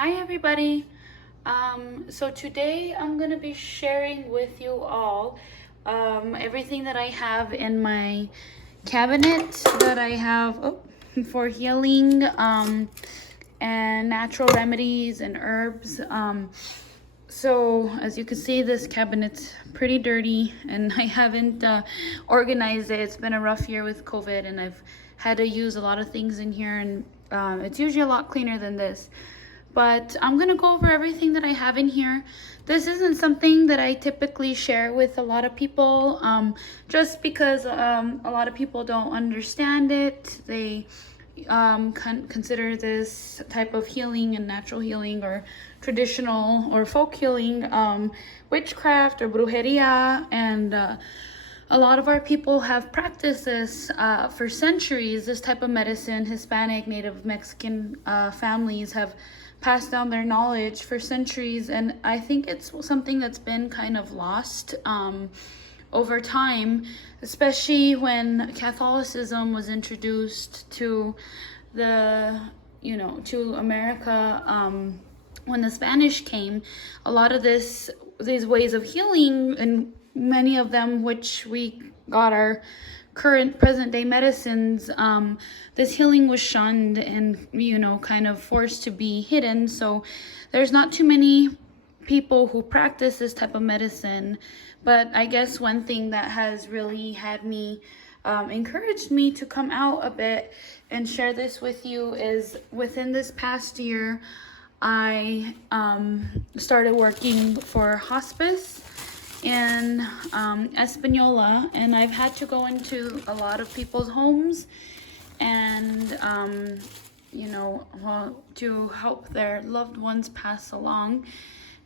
Hi everybody. So today I'm gonna be sharing with you all everything that I have in my cabinet that I have for healing and natural remedies and herbs. So as you can see, this cabinet's pretty dirty and I haven't organized it. It's been a rough year with COVID and I've had to use a lot of things in here, and it's usually a lot cleaner than this. But I'm gonna go over everything that I have in here. This isn't something that I typically share with a lot of people, just because a lot of people don't understand it. They consider this type of healing and natural healing or traditional or folk healing witchcraft or brujeria, and a lot of our people have practiced this for centuries. This type of medicine, Hispanic, Native Mexican families have passed down their knowledge for centuries, and I think it's something that's been kind of lost over time, especially when Catholicism was introduced to to America. When the Spanish came, a lot of these ways of healing, and many of them which we got our current present day medicines, this healing was shunned and kind of forced to be hidden. So there's not too many people who practice this type of medicine. But I guess one thing that has really had me encouraged me to come out a bit and share this with you is within this past year I started working for hospice in Espanola, and I've had to go into a lot of people's homes and to help their loved ones pass along.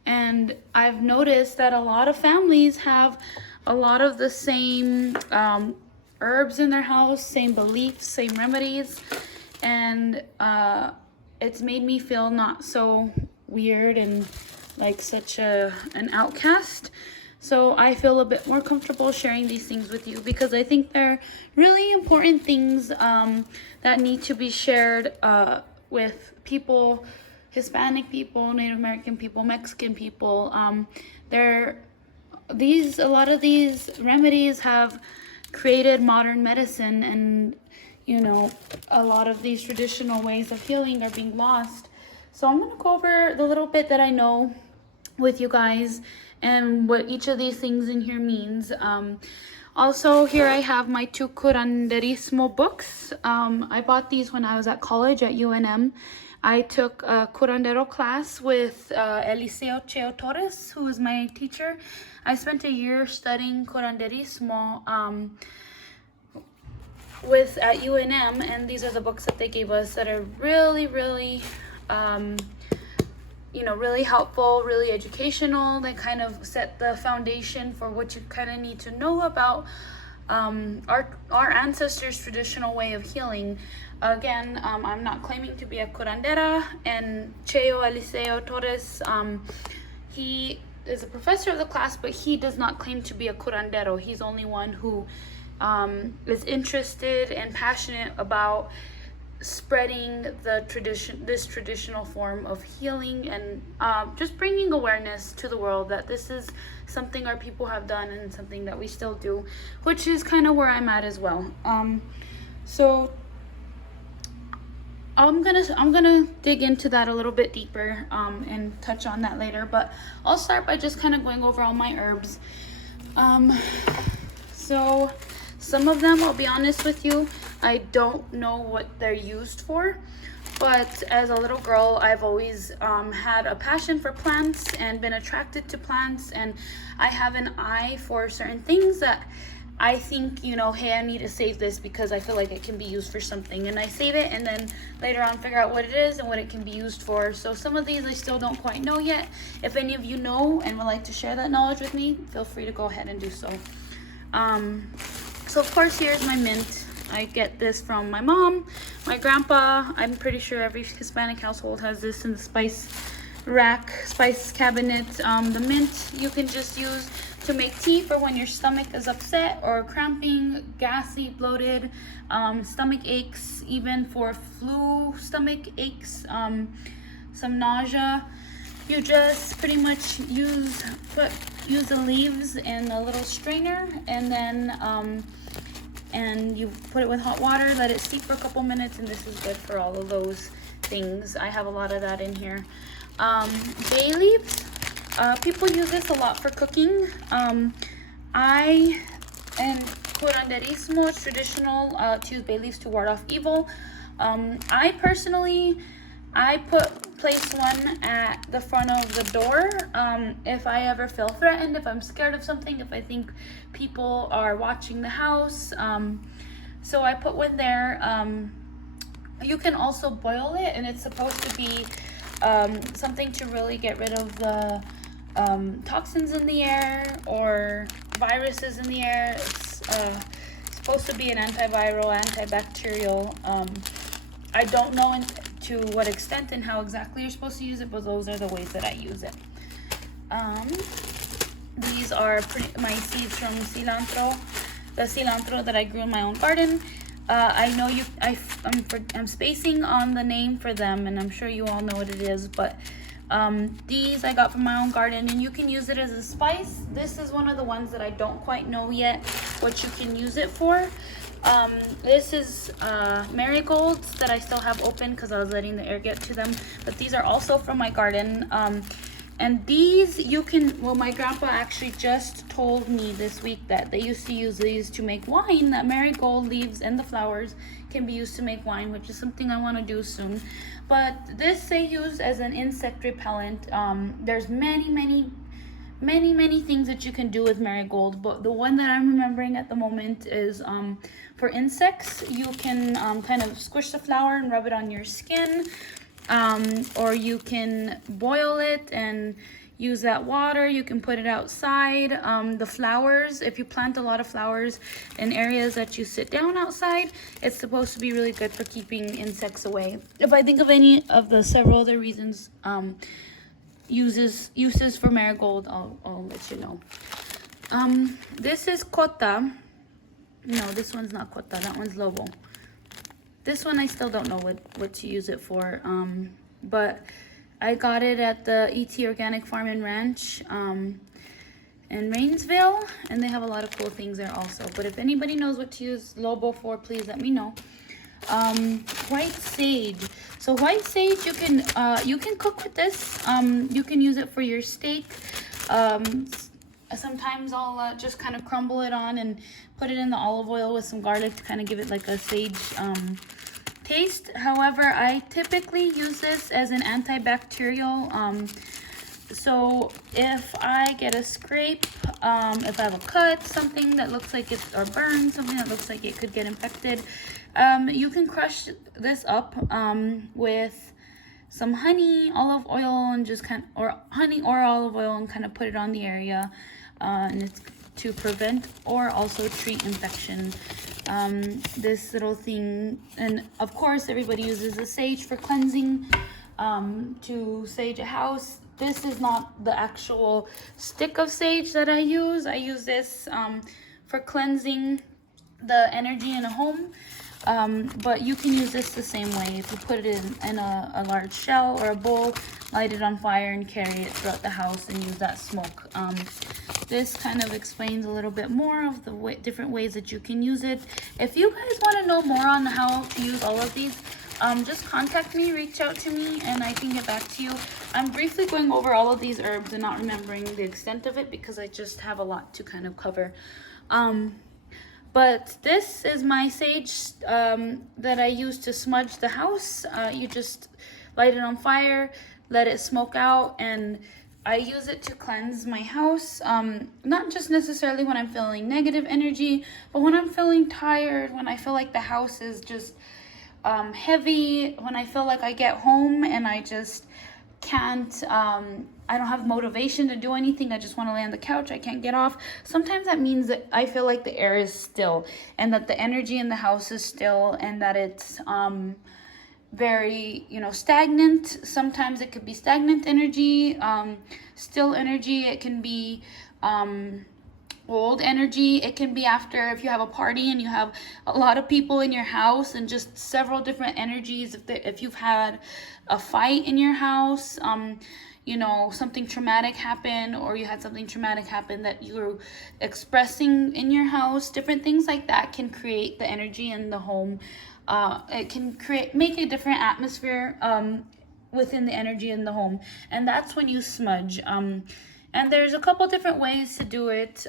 And I've noticed that a lot of families have a lot of the same herbs in their house, same beliefs, same remedies, and it's made me feel not so weird and like such an outcast. So I feel a bit more comfortable sharing these things with you because I think they're really important things that need to be shared with people, Hispanic people, Native American people, Mexican people. A lot of these remedies have created modern medicine, and a lot of these traditional ways of healing are being lost. So I'm gonna go over the little bit that I know with you guys and what each of these things in here means. Also, here I have my two Curanderismo books. I bought these when I was at college at UNM. I took a curandero class with Eliseo Cheo Torres, who was my teacher. I spent a year studying Curanderismo at UNM, and these are the books that they gave us that are really, really really helpful, really educational. They kind of set the foundation for what you kind of need to know about our ancestors' traditional way of healing. Again, I'm not claiming to be a curandera, and Cheo Eliseo Torres, he is a professor of the class, but he does not claim to be a curandero. He's only one who is interested and passionate about spreading this traditional form of healing, and just bringing awareness to the world that this is something our people have done and something that we still do, which is kind of where I'm at as well. So I'm gonna dig into that a little bit deeper and touch on that later, but I'll start by just kind of going over all my herbs. So some of them, I'll be honest with you, I don't know what they're used for, but as a little girl, I've always had a passion for plants and been attracted to plants, and I have an eye for certain things that I think, hey, I need to save this because I feel like it can be used for something, and I save it and then later on figure out what it is and what it can be used for. So some of these I still don't quite know yet. If any of you know and would like to share that knowledge with me, feel free to go ahead and do so. So of course, here's my mint. I get this from my mom, my grandpa. I'm pretty sure every Hispanic household has this in the spice cabinet. The mint you can just use to make tea for when your stomach is upset or cramping, gassy, bloated, stomach aches, even for flu stomach aches. some nausea, you just pretty much use the leaves in a little strainer, and then and you put it with hot water, let it steep for a couple minutes, and this is good for all of those things. I have a lot of that in here. Bay leaves, people use this a lot for cooking. I and Curanderismo, it's traditional to use bay leaves to ward off evil. I personally, place one at the front of the door if I ever feel threatened, if I'm scared of something, if I think people are watching the house. So I put one there. You can also boil it, and it's supposed to be something to really get rid of the toxins in the air or viruses in the air. It's supposed to be an antiviral, antibacterial. I don't know to what extent and how exactly you're supposed to use it, but those are the ways that I use it. These are my seeds from cilantro, the cilantro that I grew in my own garden. I know I'm spacing on the name for them, and I'm sure you all know what it is, but these I got from my own garden, and you can use it as a spice. This is one of the ones that I don't quite know yet what you can use it for. This is marigolds that I still have open because I was letting the air get to them, but these are also from my garden. And these you can, well, my grandpa actually just told me this week that they used to use these to make wine, that marigold leaves and the flowers can be used to make wine, which is something I want to do soon. But this they use as an insect repellent. There's many things that you can do with marigold, but the one that I'm remembering at the moment is for insects. You can kind of squish the flower and rub it on your skin. Or you can boil it and use that water. You can put it outside. The flowers, if you plant a lot of flowers in areas that you sit down outside, it's supposed to be really good for keeping insects away. If I think of any of the several other reasons, uses for marigold, I'll let you know. This is cota. No, this one's not cota. That one's lobo. This one I still don't know what to use it for, but I got it at the ET Organic Farm and Ranch in Rainsville, and they have a lot of cool things there also. But if anybody knows what to use lobo for, please let me know. White sage. So white sage, you can cook with this. You can use it for your steak. Sometimes I'll just kind of crumble it on and put it in the olive oil with some garlic to kind of give it like a sage taste. However, I typically use this as an antibacterial. So if I get a scrape, if I have a cut, something that looks like it's, or burn, something that looks like it could get infected, you can crush this up with some honey, olive oil, and just or honey or olive oil, and kind of put it on the area, and it's to prevent or also treat infection. This little thing, and of course everybody uses the sage for cleansing, to sage a house. This is not the actual stick of sage that I use. I use this for cleansing the energy in a home. But you can use this the same way. If you put it in a large shell or a bowl, light it on fire and carry it throughout the house and use that smoke. This kind of explains a little bit more of the different ways that you can use it. If you guys want to know more on how to use all of these, just contact me, reach out to me, and I can get back to you. I'm briefly going over all of these herbs and not remembering the extent of it because I just have a lot to kind of cover. But this is my sage that I use to smudge the house. You just light it on fire, let it smoke out, and I use it to cleanse my house. Not just necessarily when I'm feeling negative energy, but when I'm feeling tired, when I feel like the house is just heavy, when I feel like I get home and I just can't, I don't have motivation to do anything. I just want to lay on the couch. I can't get off. Sometimes that means that I feel like the air is still and that the energy in the house is still and that it's very, stagnant. Sometimes it could be stagnant energy, still energy. It can be old energy. It can be after if you have a party and you have a lot of people in your house and just several different energies. If you've had a fight in your house, you know, something traumatic happened, or you had something traumatic happen that you're expressing in your house, different things like that can create the energy in the home. It can make a different atmosphere within the energy in the home, and that's when you smudge. And there's a couple different ways to do it.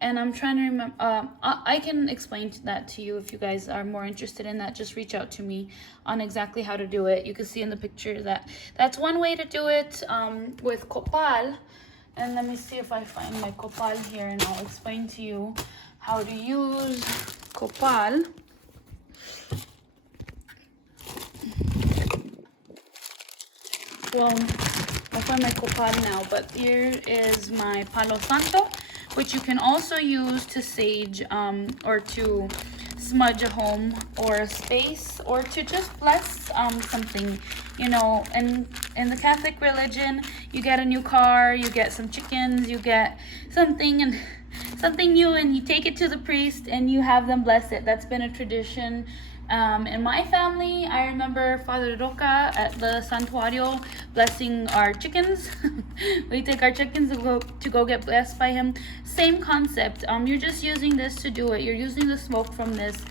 And I'm trying to remember. I can explain that to you if you guys are more interested in that. Just reach out to me on exactly how to do it. You can see in the picture that that's one way to do it with copal. And let me see if I find my copal here, and I'll explain to you how to use copal. Well, I'll find my copal now, but here is my palo santo, which you can also use to sage or to smudge a home or a space, or to just bless something. You know, and in the Catholic religion, you get a new car, you get some chickens, you get something and something new, and you take it to the priest and you have them bless it. That's been a tradition. In my family, I remember Father Roca at the Santuario blessing our chickens. We take our chickens to go get blessed by him. Same concept. You're just using this to do it. You're using the smoke from this.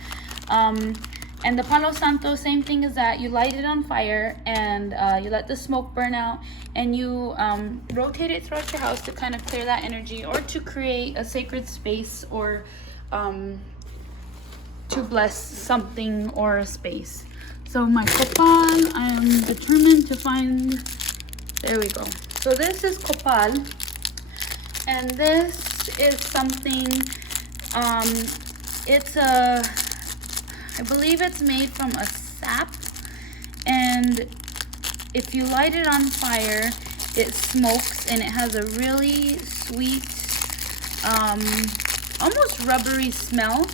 And the Palo Santo, same thing as that. You light it on fire and you let the smoke burn out, and you rotate it throughout your house to kind of clear that energy, or to create a sacred space, or to bless something or a space. So my copal, I am determined to find. There we go. So this is copal, and this is something. It's a, I believe it's made from a sap, and if you light it on fire, it smokes, and it has a really sweet, almost rubbery smell.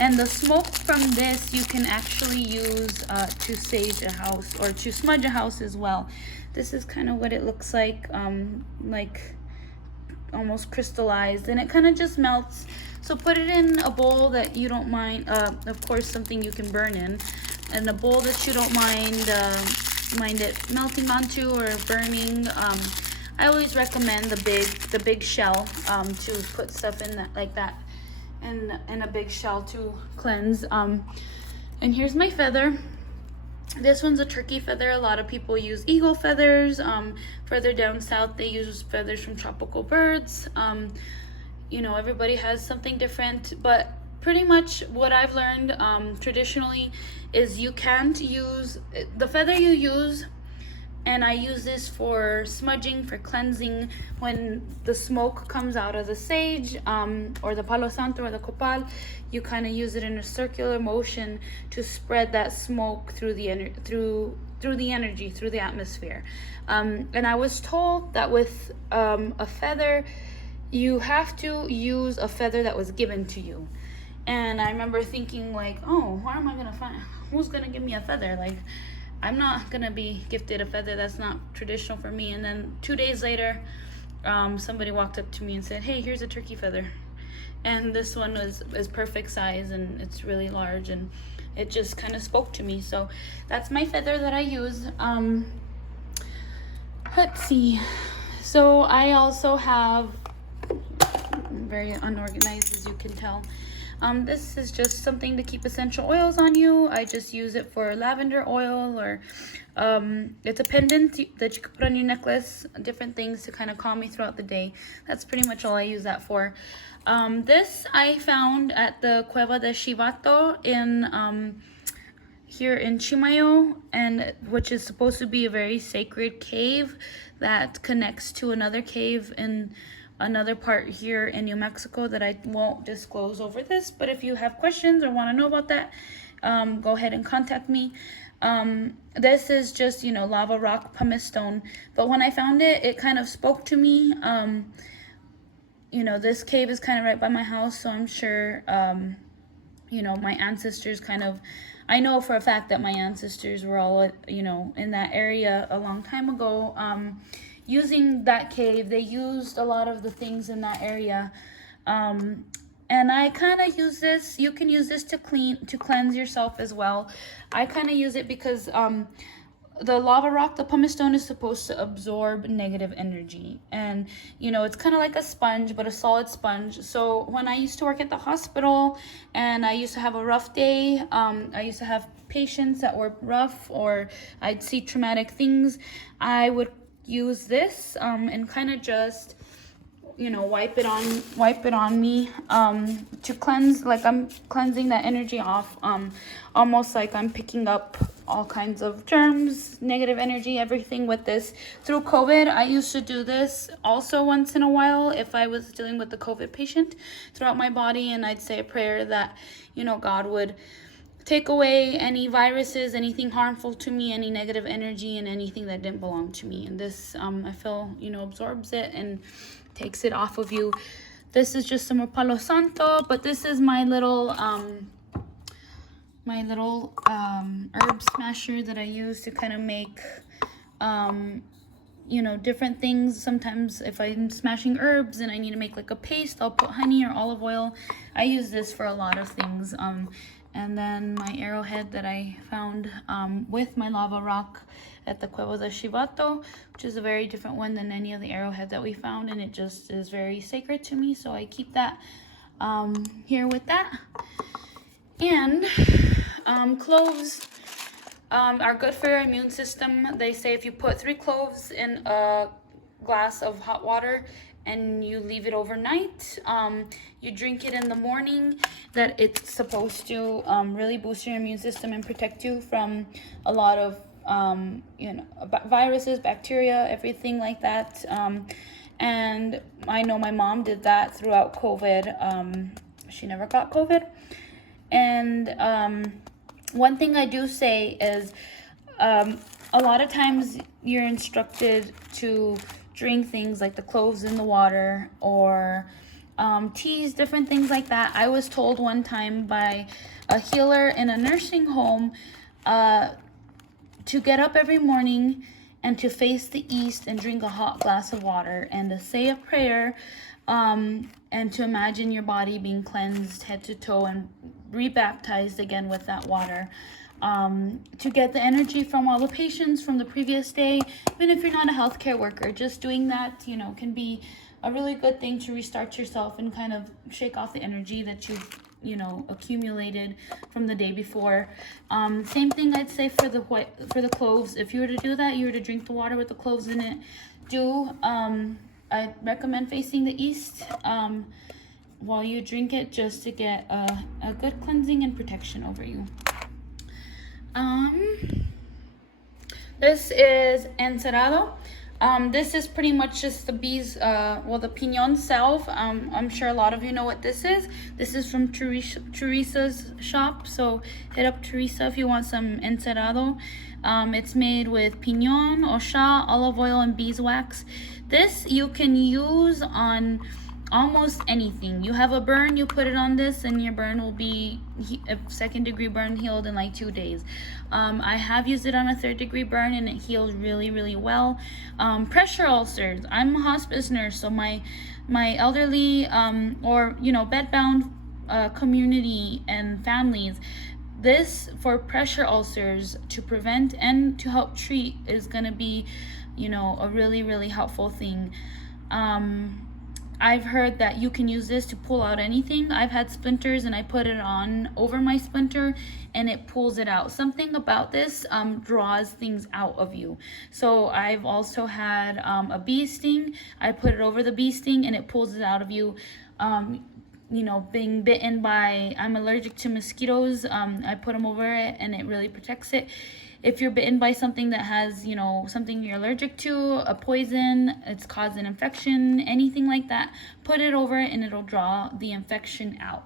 And the smoke from this you can actually use to sage a house or to smudge a house as well. This is kind of what it looks like almost crystallized, and it kind of just melts. So put it in a bowl that you don't mind, of course something you can burn in, and a bowl that you don't mind it melting onto or burning. I always recommend the big shell to put stuff in that, like that, in a big shell to cleanse. And here's my feather. This one's a turkey feather. A lot of people use eagle feathers. Further down south, they use feathers from tropical birds. You know, everybody has something different, but pretty much what I've learned traditionally is you can't use the feather you use. And I use this for smudging, for cleansing. When the smoke comes out of the sage or the palo santo or the copal, you kind of use it in a circular motion to spread that smoke through the energy, through the atmosphere. And I was told that with a feather, you have to use a feather that was given to you. And I remember thinking like, oh, where am I gonna find? Who's gonna give me a feather? Like, I'm not gonna be gifted a feather. That's not traditional for me. And then 2 days later, somebody walked up to me and said, hey, here's a turkey feather. And this one is perfect size, and it's really large, and it just kind of spoke to me. So that's my feather that I use. Let's see. So I also have, I'm very unorganized, as you can tell. This is just something to keep essential oils on you. I just use it for lavender oil, or it's a pendant that you can put on your necklace, different things to kind of calm me throughout the day. That's pretty much all I use that for. This I found at the Cueva de Chivato in here in Chimayo, and which is supposed to be a very sacred cave that connects to another cave in another part here in New Mexico that I won't disclose over this. But if you have questions or want to know about that, go ahead and contact me. This is just, you know, lava rock pumice stone, but when I found it, it kind of spoke to me. You know, this cave is kind of right by my house, so I'm sure you know, my ancestors kind of, I know for a fact that my ancestors were all, you know, in that area a long time ago. Using that cave, they used a lot of the things in that area. And I kind of use this, you can use this to cleanse yourself as well. I kind of use it because the lava rock, the pumice stone, is supposed to absorb negative energy. And, you know, it's kind of like a sponge, but a solid sponge. So when I used to work at the hospital and I used to have a rough day, I used to have patients that were rough, or I'd see traumatic things, I would use this and kind of just, you know, wipe it on me to cleanse, like I'm cleansing that energy off, almost like I'm picking up all kinds of germs, negative energy, everything with this. Through COVID, I used to do this also once in a while if I was dealing with the COVID patient throughout my body, and I'd say a prayer that, you know, God would take away any viruses, anything harmful to me, any negative energy, and anything that didn't belong to me. And this, I feel, you know, absorbs it and takes it off of you. This is just some Palo Santo, but this is my little herb smasher that I use to kind of make you know, different things. Sometimes if I'm smashing herbs and I need to make like a paste, I'll put honey or olive oil. I use this for a lot of things. And then my arrowhead that I found with my lava rock at the Cueva de Chivato, which is a very different one than any of the arrowheads that we found, and it just is very sacred to me, so I keep that here with that. And cloves are good for your immune system. They say if you put 3 cloves in a glass of hot water and you leave it overnight, you drink it in the morning, that it's supposed to really boost your immune system and protect you from a lot of you know, viruses, bacteria, everything like that. And I know my mom did that throughout COVID. She never got COVID. And one thing I do say is a lot of times you're instructed to drink things like the cloves in the water, or teas, different things like that. I was told one time by a healer in a nursing home to get up every morning and to face the east and drink a hot glass of water and to say a prayer, and to imagine your body being cleansed head to toe and rebaptized again with that water, to get the energy from all the patients from the previous day. Even if you're not a healthcare worker, just doing that, you know, can be a really good thing to restart yourself and kind of shake off the energy that you've, you know, accumulated from the day before. Same thing I'd say for the cloves. If you were to do that, you were to drink the water with the cloves in it. I recommend facing the east while you drink it, just to get a good cleansing and protection over you. This is encerado. This is pretty much just the bees, the piñon self. I'm sure a lot of you know what this is. This is from Teresa's shop, so hit up Teresa if you want some encerado. It's made with piñon, osha, olive oil, and beeswax. This you can use on almost anything. You have a burn, you put it on this, and your burn will be a 2nd degree burn healed in like 2 days. I have used it on a 3rd degree burn and it healed really, really well. Pressure ulcers. I'm a hospice nurse, so my elderly or, you know, bedbound community and families, this for pressure ulcers, to prevent and to help treat, is going to be, you know, a really, really helpful thing. I've heard that you can use this to pull out anything. I've had splinters and I put it on over my splinter and it pulls it out. Something about this draws things out of you. So I've also had a bee sting. I put it over the bee sting and it pulls it out of you. You know, being bitten by, I'm allergic to mosquitoes. I put them over it and it really protects it. If you're bitten by something that has, you know, something you're allergic to, a poison, it's caused an infection, anything like that, put it over it and it'll draw the infection out.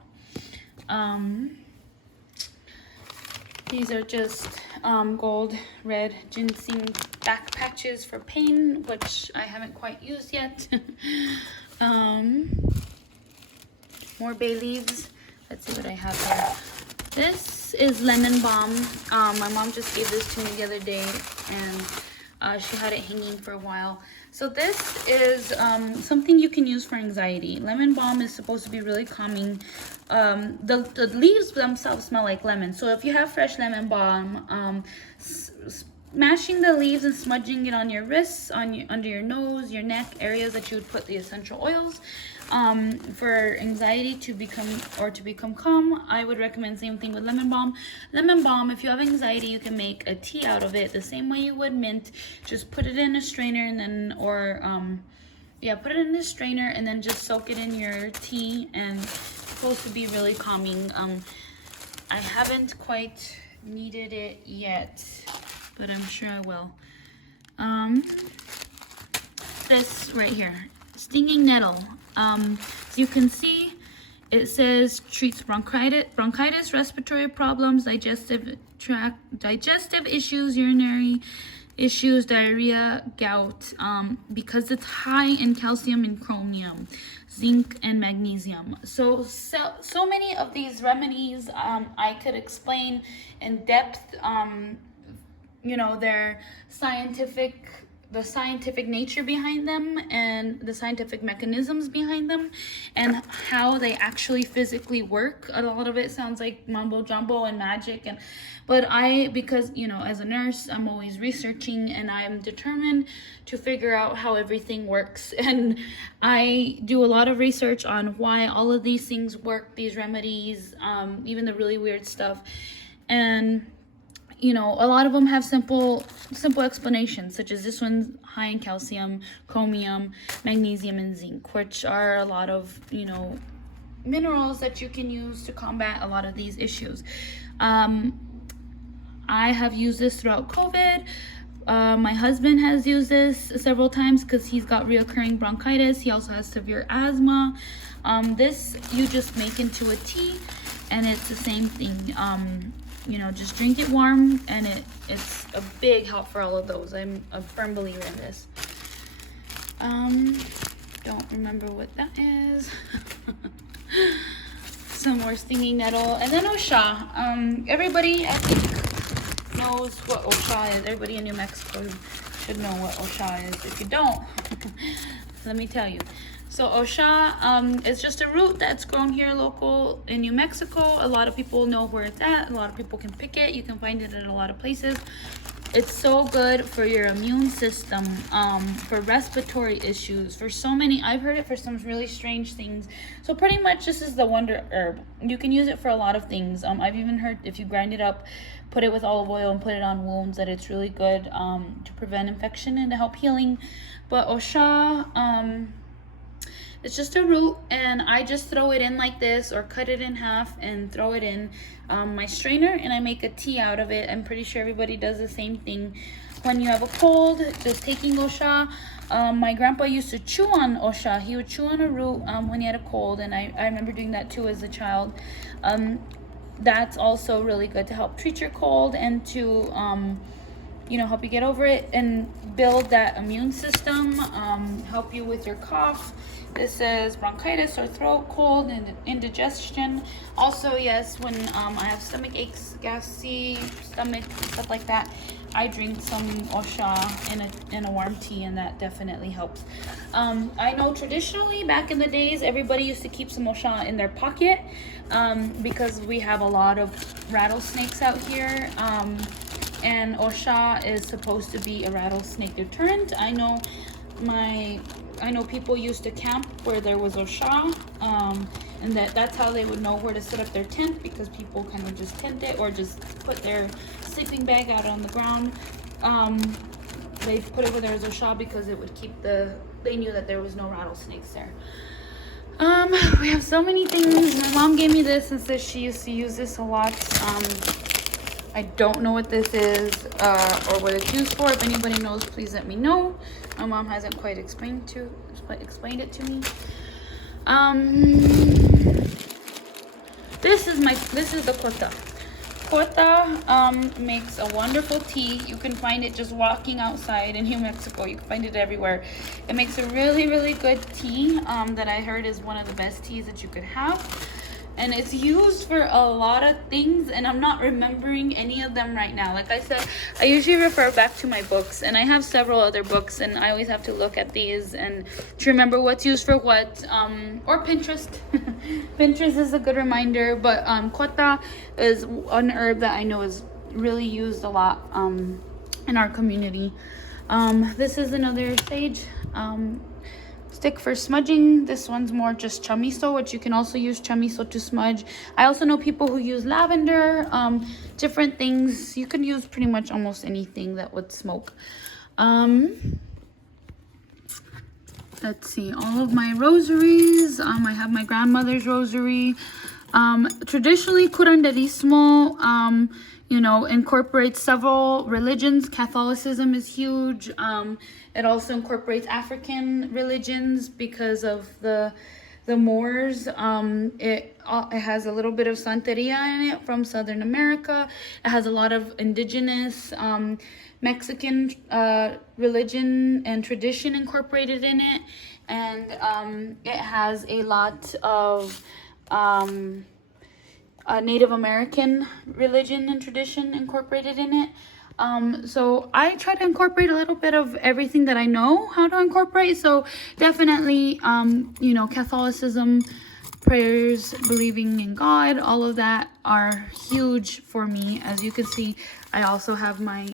These are just gold red ginseng back patches for pain, which I haven't quite used yet. More bay leaves. Let's see what I have here. This is lemon balm. My mom just gave this to me the other day, and she had it hanging for a while. So this is something you can use for anxiety. Lemon balm is supposed to be really calming. The leaves themselves smell like lemon. So if you have fresh lemon balm, mashing the leaves and smudging it on your wrists, under your nose, your neck, areas that you would put the essential oils. For anxiety to become calm, I would recommend same thing with lemon balm. Lemon balm, if you have anxiety, you can make a tea out of it the same way you would mint. Just put it in a strainer and then, put it in a strainer and then just soak it in your tea, and it's supposed to be really calming. I haven't quite needed it yet, but I'm sure I will. This right here, stinging nettle. As you can see, it says treats bronchitis, respiratory problems, digestive issues, urinary issues, diarrhea, gout, because it's high in calcium and chromium, zinc and magnesium. So many of these remedies I could explain in depth, their the scientific nature behind them and the scientific mechanisms behind them and how they actually physically work. A lot of it sounds like mumbo jumbo and magic, but because as a nurse, I'm always researching and I'm determined to figure out how everything works, and I do a lot of research on why all of these things work, these remedies, even the really weird stuff. And a lot of them have simple explanations, such as this one's high in calcium, chromium, magnesium, and zinc, which are a lot of, minerals that you can use to combat a lot of these issues. I have used this throughout COVID. My husband has used this several times because he's got reoccurring bronchitis. He also has severe asthma. This you just make into a tea, and it's the same thing. Just drink it warm, and it's a big help for all of those. I'm a firm believer in this. Don't remember what that is. Some more stinging nettle, and then Osha. Everybody, I think, knows what Osha is. Everybody in New Mexico should know what Osha is. If you don't, let me tell you. So Osha is just a root that's grown here local in New Mexico. A lot of people know where it's at. A lot of people can pick it. You can find it at a lot of places. It's so good for your immune system, for respiratory issues, for so many. I've heard it for some really strange things. So pretty much this is the wonder herb. You can use it for a lot of things. I've even heard if you grind it up, put it with olive oil and put it on wounds, that it's really good to prevent infection and to help healing. But Osha, it's just a root, and I just throw it in like this, or cut it in half and throw it in my strainer, and I make a tea out of it. I'm pretty sure everybody does the same thing. When you have a cold, just taking Osha. My grandpa used to chew on Osha. He would chew on a root when he had a cold, and I remember doing that too as a child. That's also really good to help treat your cold and to help you get over it and build that immune system, help you with your cough. This says bronchitis or throat cold and indigestion. Also, yes, when I have stomach aches, gassy stomach, stuff like that, I drink some Osha in a warm tea, and that definitely helps. I know traditionally back in the days, everybody used to keep some Osha in their pocket because we have a lot of rattlesnakes out here. And Osha is supposed to be a rattlesnake deterrent. I know people used to camp where there was Osha, and that's how they would know where to set up their tent, because people kind of just tent it or just put their sleeping bag out on the ground. They put it where there was Osha because it would keep they knew that there was no rattlesnakes there. We have so many things. My mom gave me this and says she used to use this a lot. I don't know what this is or what it's used for. If anybody knows, please let me know. My mom hasn't quite explained it to me. This is the kota. Kota makes a wonderful tea. You can find it just walking outside in New Mexico. You can find it everywhere. It makes a really, really good tea that I heard is one of the best teas that you could have. And it's used for a lot of things, and I'm not remembering any of them right now. Like I said, I usually refer back to my books, and I have several other books, and I always have to look at these and to remember what's used for what, or Pinterest. Pinterest is a good reminder, but kota is an herb that I know is really used a lot in in our community. This is another sage stick for smudging. This one's more just chamiso, which you can also use chamiso to smudge. I also know people who use lavender, different things. You can use pretty much almost anything that would smoke. Let's see, all of my rosaries. I have my grandmother's rosary. Traditionally, Curanderismo, you know, incorporates several religions. Catholicism is huge. It also incorporates African religions because of the Moors. It has a little bit of Santeria in it from Southern America. It has a lot of indigenous Mexican religion and tradition incorporated in it. And it has a lot of Native American religion and tradition incorporated in it. So I try to incorporate a little bit of everything that I know how to incorporate. So definitely, you know, Catholicism, prayers, believing in God, all of that are huge for me. As you can see, I also have my